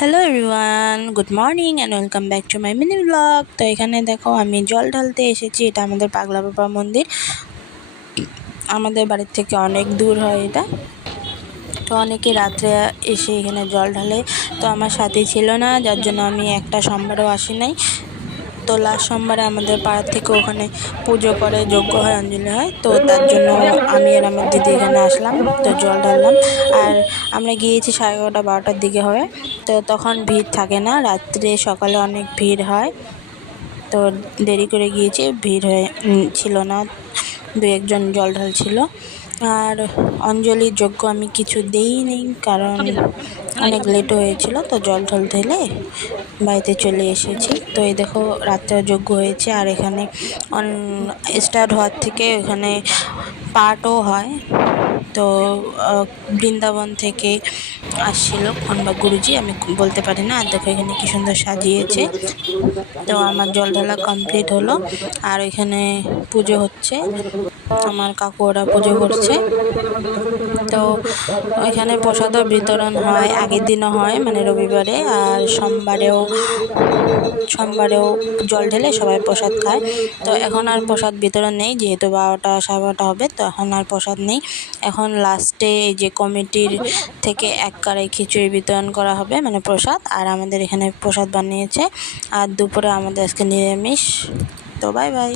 Hello everyone, good morning and welcome back to my mini blog. তো এখানে দেখো আমি জল ঢালতে এসেছি। এটা আমাদের পাগলা বাবা মন্দির। আমাদের বাড়ির থেকে অনেক দূর হয় এটা। তো অনেকে রাত্রে এসে এখানে জল ঢালে। তো আমার সাথে ছিল না, যার জন্য আমি একটা সোমবারও আসি নাই। তো লাস্ট সোমবারে আমাদের পাড়ার থেকে ওখানে পুজো করে, যজ্ঞ হয়, অঞ্জলি হয়। তো তার জন্য আমি আর আমার দিদি এখানে আসলাম, তো জল ঢাললাম। আর আমরা গিয়েছি 11:30-12টার দিকে হবে। তো তখন ভিড় থাকে না, রাত্রে সকালে অনেক ভিড় হয়। তো দেরি করে গিয়েছি, ভিড় ছিল না, দু একজন জল ঢালছিল। আর অঞ্জলির যজ্ঞ আমি কিছু দিইনি, কারণ অনেক লেট হয়েছিল। তো জল ঢেলে বাড়িতে চলে এসেছি। তো এই দেখো রাত্রে যজ্ঞ হয়েছে। আর এখানে স্টার্ট হওয়ার থেকে এখানে পাঠও হয়। তো বৃন্দাবন থেকে আসছিল বা গুরুজি, আমি বলতে পারি না। আর দেখো এখানে কি সুন্দর সাজিয়েছে। তো আমার জল ঢালা কমপ্লিট হলো। আর এখানে পুজো হচ্ছে, আমার কাকু ওরা পুজো করছে। তো ওইখানে প্রসাদও বিতরণ হয়, আগের দিনও হয়, মানে রবিবারে। আর সোমবারেও জল ঢেলে সবাই প্রসাদ খায়। তো এখন আর প্রসাদ বিতরণ নেই, যেহেতু 12টা হবে। তো এখন আর প্রসাদ নেই। এখন লাস্টে এই যে কমিটির থেকে এক কড়াই খিচুড়ি বিতরণ করা হবে, মানে প্রসাদ। আর আমাদের এখানে প্রসাদ বানিয়েছে। আর দুপুরে আমাদের আজকে নিরামিষ। তো বাই বাই।